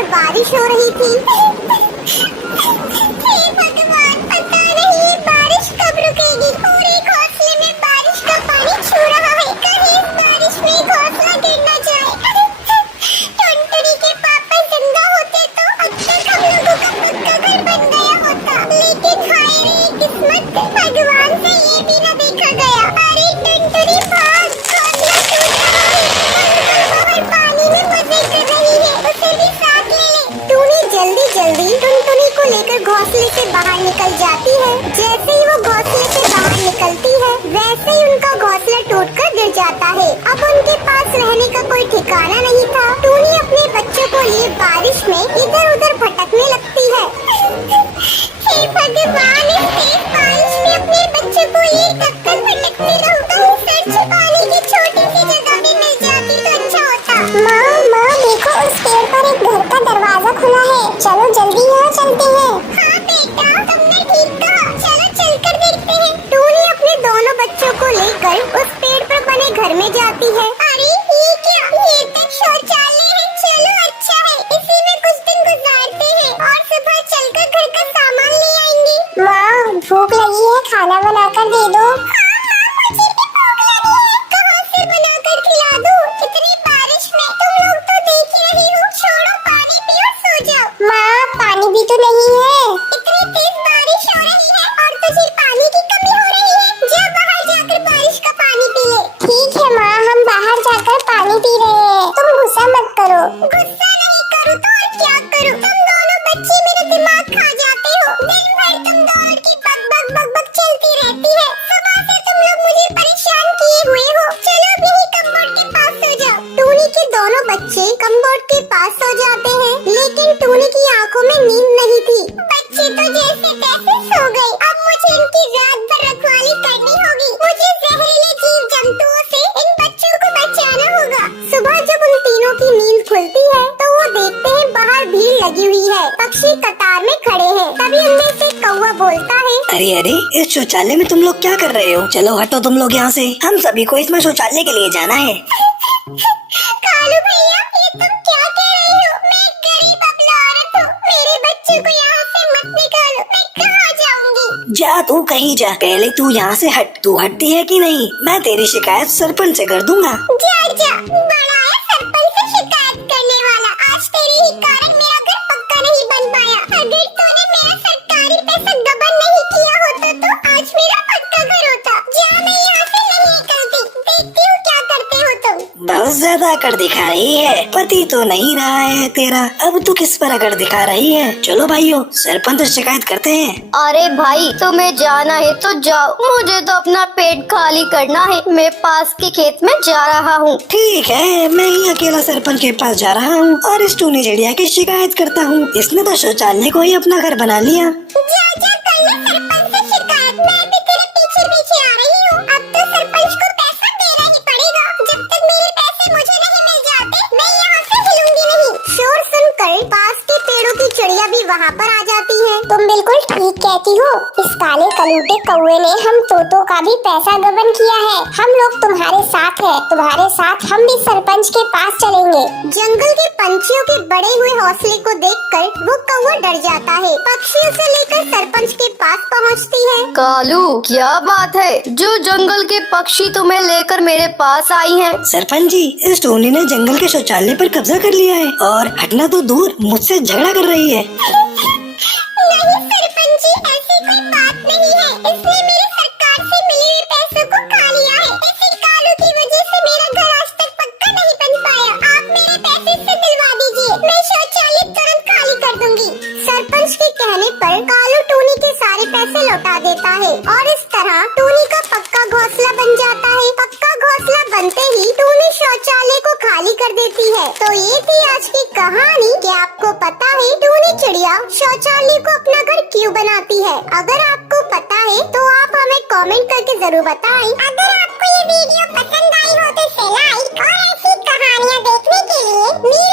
और बारिश हो रही थी। हे भगवान, पता नहीं ये बारिश कब रुकेगी। पूरे घोंसले में बारिश का पानी छू रहा है। कहीं इस बारिश में घोंसला गिर न जाए। टुनटुनी के पापा जिंदा होते तो अब तक हम लोगों का पक्का घर बन गया होता। लेकिन हाय रे किस्मत, भगवान से ये भी न देखा गया। अरे टुनटुनी भाग, घोंसला टूट रहा है। बाहर पानी में मजे कर रही है, उसे भी साथ ले ले। टूनी जल्दी जल्दी टुनटुनी को लेकर घोंसले से बाहर निकल जाती है। जैसे ही वो घोंसले से बाहर निकलती है, वैसे ही उनका घोंसला टूटकर गिर जाता है। अब उनके पास रहने का कोई ठिकाना नहीं था। टूनी अपने बच्चों को लिए बारिश में इधर उधर भटकने लगती है। हे भगवान, इस तेज बारिश में अपने बच्चों को लिए कब तक भटकते रहूं? कहीं सर छुपाने की छोटी सी जगह भी मिल जाती तो अच्छा होता। माँ देखो, उस पेड़ पर एक घर का दरवाजा खुला है। चलो जल्दी यहाँ चलते हैं। हाँ बेटा, तुमने ठीक कहा। चलो चलकर देखते हैं। टूनी अपने दोनों बच्चों को लेकर उस पेड़ पर बने घर में जाती है। अरे ये क्या? ये तो शौचालय है। चलो अच्छा है, इसी में कुछ दिन गुजारते हैं और सुबह चलकर घर का सामान ले आएंगे। माँ भूख लगी है, खाना बनाकर दे दो। मुझे भी भूख लगी है। कहाँ से बनाकर खिला दूँ? इतनी बारिश में तुम लोग तो देख ही रही हो। छोड़ो, पानी पियो, सो जाओ। माँ पानी भी तो नहीं है। इतनी तेज बारिश हो रही है और तुझे पानी की कमी हो रही है। जा बाहर जाकर बारिश का पानी पी ले। ठीक है माँ, हम बाहर जाकर पानी पी रहे हैं। तुम गुस्सा मत करो। गुस्सा नहीं करूँ तो और क्या करूँ? तुम दोनों बच्चे मेरा दिमाग खा जाते हो। दिन भर तुम दोनों की बक बक चलती रहती है। सुबह से तुम लोग मुझे परेशान किए हुए हो। चलो अभी ही कमोड के पास सो जाओ। टूनी के दोनों बच्चे कमोड के पास सो जाते हैं, लेकिन टूनी की आंखों में नींद नहीं थी। बच्चे तो जैसे तैसे सो गए। अब मुझे इनकी रात भर रखवाली करनी होगी। मुझे जहरीले जीव जंतुओं से इन बच्चों को बचाना होगा। सुबह जब उन तीनों की नींद खुलती है तो वो देखते हैं बाहर भीड़ लगी हुई है। पक्षी कतार में खड़े हैं। तभी उनमें से कौवा बोलता है, अरे अरे, इस शौचालय में तुम लोग क्या कर रहे हो? चलो हटो तुम लोग यहाँ से। हम सभी को इसमें शौचालय के लिए जाना है। कालू भैया, ये तुम क्या कह रहे हो? मैं एक गरीब अबला औरत हूँ। मेरे बच्चे को यहाँ से मत निकालो। मैं कहाँ जाऊँगी? जा तू कहीं जा, पहले तू यहाँ से हट। तू हटती है कि नहीं? मैं तेरी शिकायत सरपंच से कर दूंगा। जा बड़ा है सरपंच से शिकायत करने वाला। आज तेरे ही कारण मेरा घर पक्का नहीं बन पाया। अगर तूने मेरा सरकारी पैसा गबन नहीं किया होता तो आज मेरा पक्का घर होता। जा, मैं यहाँ से नहीं निकलती। देखती हूँ क्या करते हो तुम। बहुत ज्यादा अकड़ दिखा रही है। पति तो नहीं रहा है तेरा, अब तू किस पर अकड़ दिखा रही है? चलो भाइयों, सरपंच से शिकायत करते हैं। अरे भाई, तुम्हें जाना है तो जाओ, मुझे तो अपना पेट खाली करना है। मैं पास के खेत में जा रहा हूँ। ठीक है, मैं ही अकेला सरपंच के पास जा रहा हूँ और इस टूनी चिड़िया की शिकायत करता हूँ। इसने तो शौचालय को ही अपना घर बना लिया। जा कर ले सरपंच से शिकायत। मैं भी तेरे पीछे पीछे आ रही हूँ। अब तो सरपंच को पैसा देना ही पड़ेगा। जब तक मेरे पैसे मुझे नहीं मिल जाते, मैं यहाँ से हिलूंगी नहीं। शोर सुनकर पास के पेड़ों की चिड़िया भी वहाँ पर आ जाती है। तुम बिल्कुल ठीक कहती हो। इस काले कलूटे कौवे ने हम तोतों का भी पैसा गबन किया है। हम लोग तुम्हारे साथ हैं। तुम्हारे साथ हम भी सरपंच के पास चलेंगे। जंगल के पंछियों के बड़े हुए हौसले को देखकर वो कौवा डर जाता है। पक्षी उसे लेकर सरपंच के पास पहुँचती है। कालू, क्या बात है? जो जंगल के पक्षी तुम्हें लेकर मेरे पास आई हैं? सरपंच जी, इस टोनी ने जंगल के शौचालय पर कब्जा कर लिया है और हटना तो दूर मुझसे झगड़ा कर रही है। नहीं सरपंच जी, ऐसी कोई बात नहीं है। इसने मेरे सरकार से मिले हुए पैसों को खा लिया है। इसी कालू की वजह से मेरा घर आज तक पक्का नहीं बन पाया। आप मेरे पैसे से दिलवा दीजिए, मैं शौचालय तुरंत खाली कर दूंगी। सरपंच के कहने पर कालू टूनी के सारे पैसे लौटा देता है और इस तरह टूनी का पक्का घोंसला बन जाता है। पक्का घोंसला बनते ही टूनी शौचालय को खाली कर देती है। तो ये थी आज की कहानी। क्या आपको पता है टूनी चिड़िया शौचालय को अपना घर क्यों बनाती है? अगर आपको पता है तो आप हमें कमेंट करके जरूर बताएं। अगर आपको ये वीडियो पसंद आई हो तो इसे लाइक और ऐसी कहानियाँ देखने के लिए